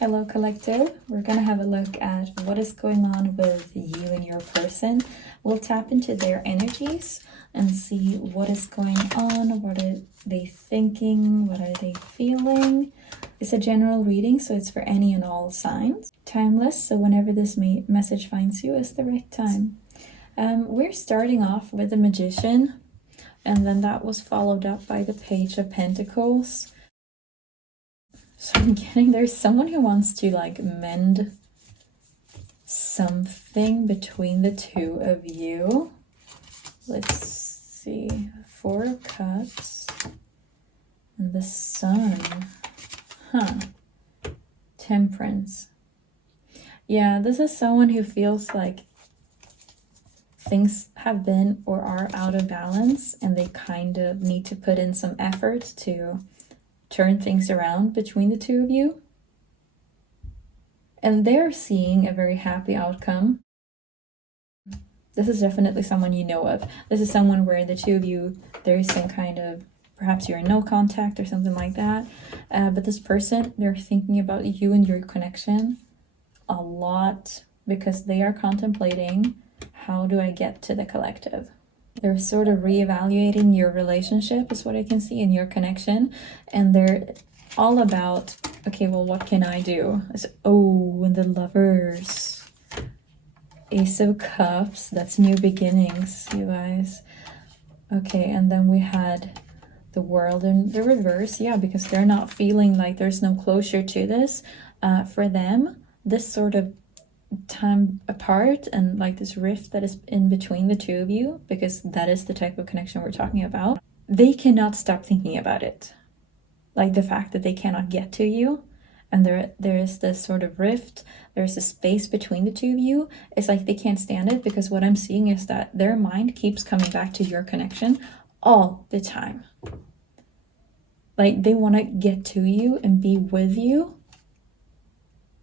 Hello collective, we're going to have a look at what is going on with you and your person. We'll tap into their energies and see what is going on, what are they thinking, what are they feeling. It's a general reading, so it's for any and all signs. Timeless, so whenever this message finds you is the right time. We're starting off with the Magician, and then that was followed up by the Page of Pentacles. So I'm getting there's someone who wants to like mend something between the two of you. Let's see. 4 of Cups and the Sun. Temperance. Yeah, this is someone who feels like things have been or are out of balance and they kind of need to put in some effort to turn things around between the two of you. And they're seeing a very happy outcome. This is definitely someone you know of. This is someone where the two of you, there is some kind of, perhaps you're in no contact or something like that. But this person, they're thinking about you and your connection a lot because they are contemplating, how do I get to the collective? They're sort of reevaluating your relationship is what I can see in your connection. And they're all about, okay, well, what can I do? And the Lovers. Ace of Cups, that's new beginnings, you guys. Okay, and then we had the World in the reverse. Yeah, because they're not feeling like there's no closure to this. For them, this sort of time apart and like this rift that is in between the two of you, because that is the type of connection we're talking about, they cannot stop thinking about it. Like the fact that they cannot get to you, and there is this sort of rift, there's a space between the two of you. It's like they can't stand it, because what I'm seeing is that their mind keeps coming back to your connection all the time. Like they want to get to you and be with you,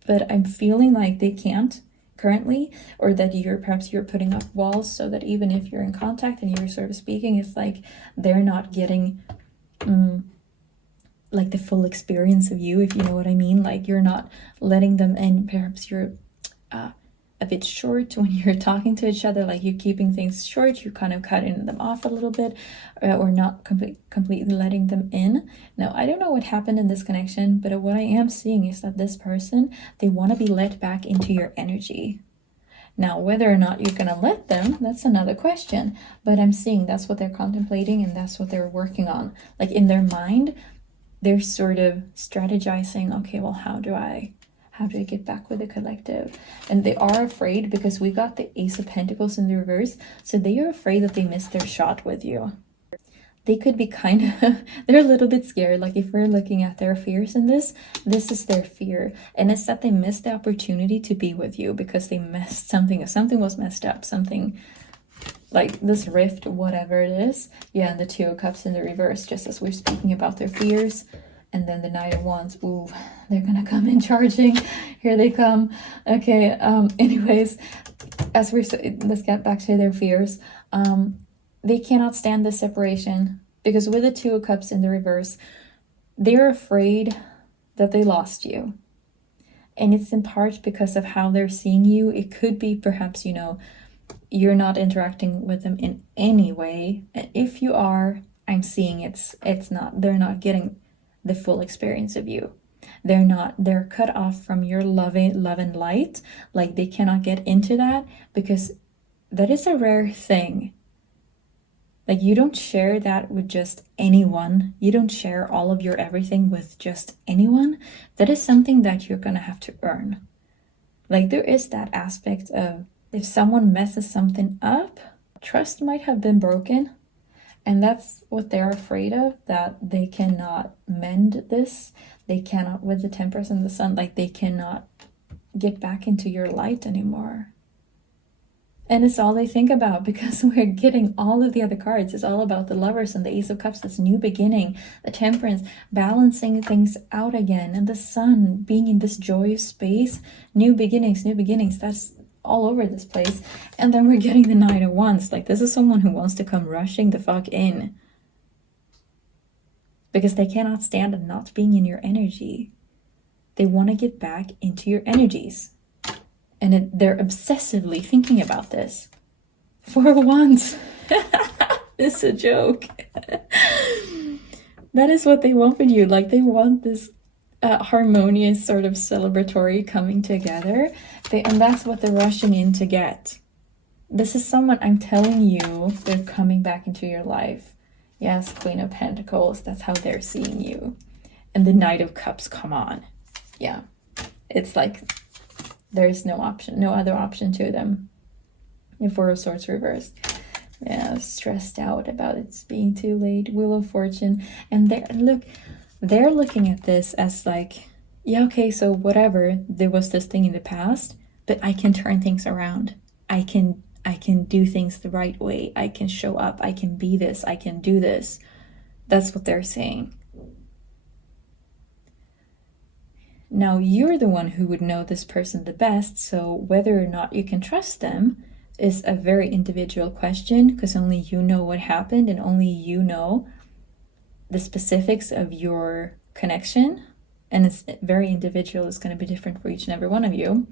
but I'm feeling like they can't currently, or that perhaps you're putting up walls so that even if you're in contact and you're sort of speaking, it's like they're not getting like the full experience of you, if you know what I mean. Like you're not letting them in. Perhaps you're a bit short when you're talking to each other, like you're keeping things short, you're kind of cutting them off a little bit, or not completely letting them in. Now, I don't know what happened in this connection, but what I am seeing is that this person, they want to be let back into your energy. Now, whether or not you're going to let them, that's another question, but I'm seeing that's what they're contemplating and that's what they're working on. Like in their mind, they're sort of strategizing, okay, well, how do I get back with the collective? And they are afraid, because we got the Ace of Pentacles in the reverse, so they are afraid that they missed their shot with you. They could be kind of, they're a little bit scared. Like if we're looking at their fears in this is their fear. And it's that they missed the opportunity to be with you because they messed something was messed up, something like this rift, whatever it is. Yeah, and the 2 of Cups in the reverse, just as we're speaking about their fears. And then the Knight of Wands, ooh, they're gonna come in charging. Here they come. Okay, anyways, let's get back to their fears. They cannot stand this separation, because with the 2 of Cups in the reverse, they're afraid that they lost you. And it's in part because of how they're seeing you. It could be perhaps, you know, you're not interacting with them in any way. And if you are, I'm seeing they're not getting the full experience of you. They're cut off from your love and light. Like they cannot get into that, because that is a rare thing. Like you don't share that with just anyone. You don't share all of your everything with just anyone. That is something that you're gonna have to earn. Like there is that aspect of, if someone messes something up, trust might have been broken. And that's what they're afraid of, that they cannot mend this. They cannot, with the Temperance and the Sun, like they cannot get back into your light anymore. And it's all they think about, because we're getting all of the other cards. It's all about the Lovers and the Ace of Cups, this new beginning, the Temperance, balancing things out again, and the Sun being in this joyous space, new beginnings, that's all over this place. And then we're getting the Knight of Wands. Like this is someone who wants to come rushing the fuck in, because they cannot stand not being in your energy. They want to get back into your energies. And they're obsessively thinking about this. For once. It's a joke. That is what they want with you. Like, they want this harmonious sort of celebratory coming together. And that's what they're rushing in to get. This is someone, I'm telling you, they're coming back into your life. Yes, Queen of Pentacles, that's how they're seeing you. And the Knight of Cups, come on. Yeah, it's like there's no option, no other option to them. The Four of Swords reversed. Yeah, stressed out about it being too late. Wheel of Fortune. And they're looking at this as like, yeah, okay, so whatever, there was this thing in the past, but I can turn things around. I can do things the right way. I can show up. I can be this. I can do this. That's what they're saying. Now, you're the one who would know this person the best, so whether or not you can trust them is a very individual question, because only you know what happened and only you know the specifics of your connection, and it's very individual. It's going to be different for each and every one of you.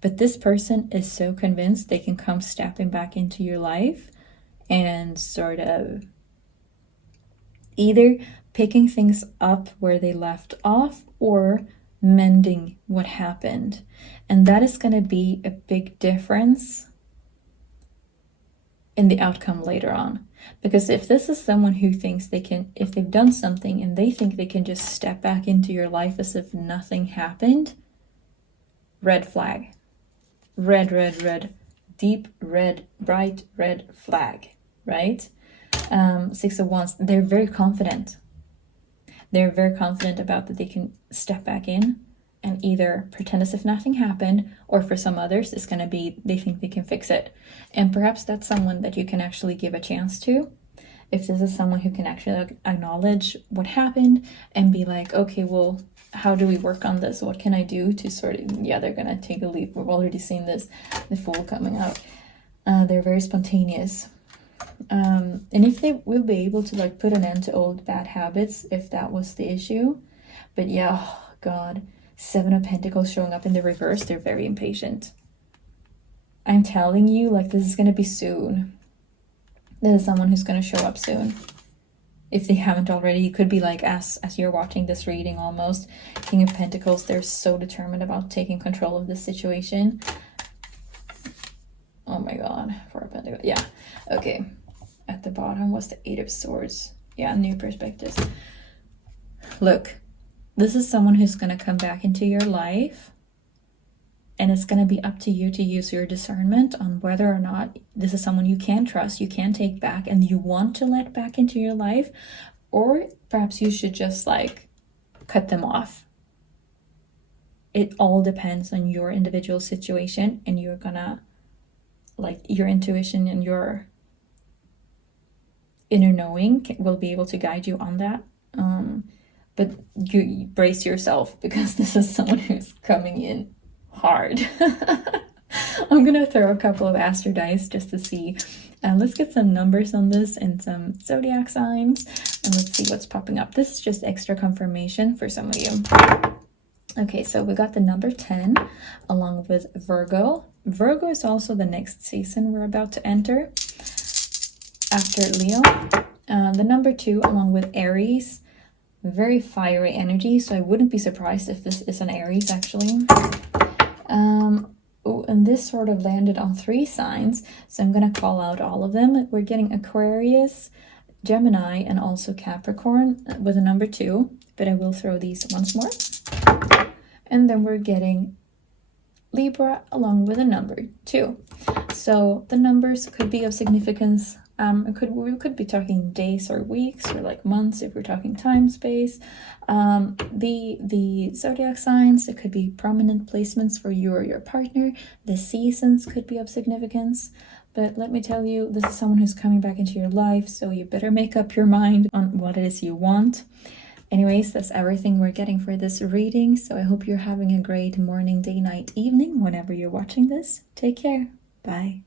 But this person is so convinced they can come stepping back into your life and sort of either picking things up where they left off or mending what happened. And that is going to be a big difference in the outcome later on. Because if this is someone who thinks they can, if they've done something and they think they can just step back into your life as if nothing happened, red flag. Red, red, red. Deep red, bright red flag, right? 6 of Wands, they're very confident. They're very confident about that they can step back in and either pretend as if nothing happened, or for some others, it's going to be they think they can fix it. And perhaps that's someone that you can actually give a chance to. If this is someone who can actually acknowledge what happened and be like, okay, well, how do we work on this? What can I do to sort of, yeah, they're going to take a leap. We've already seen this, the Fool coming out. They're very spontaneous. And if they will be able to like put an end to old bad habits, if that was the issue. But yeah, oh God, 7 of Pentacles showing up in the reverse, they're very impatient. I'm telling you, like, this is going to be soon. This is someone who's going to show up soon. If they haven't already, it could be like as you're watching this reading almost. King of Pentacles, they're so determined about taking control of this situation. Oh my God, 4 of Pentacles, yeah, okay. At the bottom was the 8 of Swords. Yeah, new perspectives. Look, this is someone who's going to come back into your life, and it's going to be up to you to use your discernment on whether or not this is someone you can trust, you can take back, and you want to let back into your life, or perhaps you should just like cut them off. It all depends on your individual situation, and you're gonna, like, your intuition and your inner knowing will be able to guide you on that. But you brace yourself, because this is someone who's coming in hard. I'm gonna throw a couple of astro dice just to see. Let's get some numbers on this and some zodiac signs, and let's see what's popping up. This is just extra confirmation for some of you. Okay, so we got the number 10 along with Virgo. Virgo is also the next season we're about to enter after Leo. The number 2 along with Aries. Very fiery energy, so I wouldn't be surprised if this is an Aries actually. Oh, and this sort of landed on 3 signs, so I'm gonna call out all of them. We're getting Aquarius, Gemini, and also Capricorn with a number 2, but I will throw these once more. And then we're getting Libra along with a number 2. So the numbers could be of significance. We could be talking days or weeks or like months if we're talking time space. The zodiac signs, it could be prominent placements for you or your partner. The seasons could be of significance. But let me tell you, this is someone who's coming back into your life, so you better make up your mind on what it is you want. Anyways, that's everything we're getting for this reading. So I hope you're having a great morning, day, night, evening, whenever you're watching this. Take care. Bye.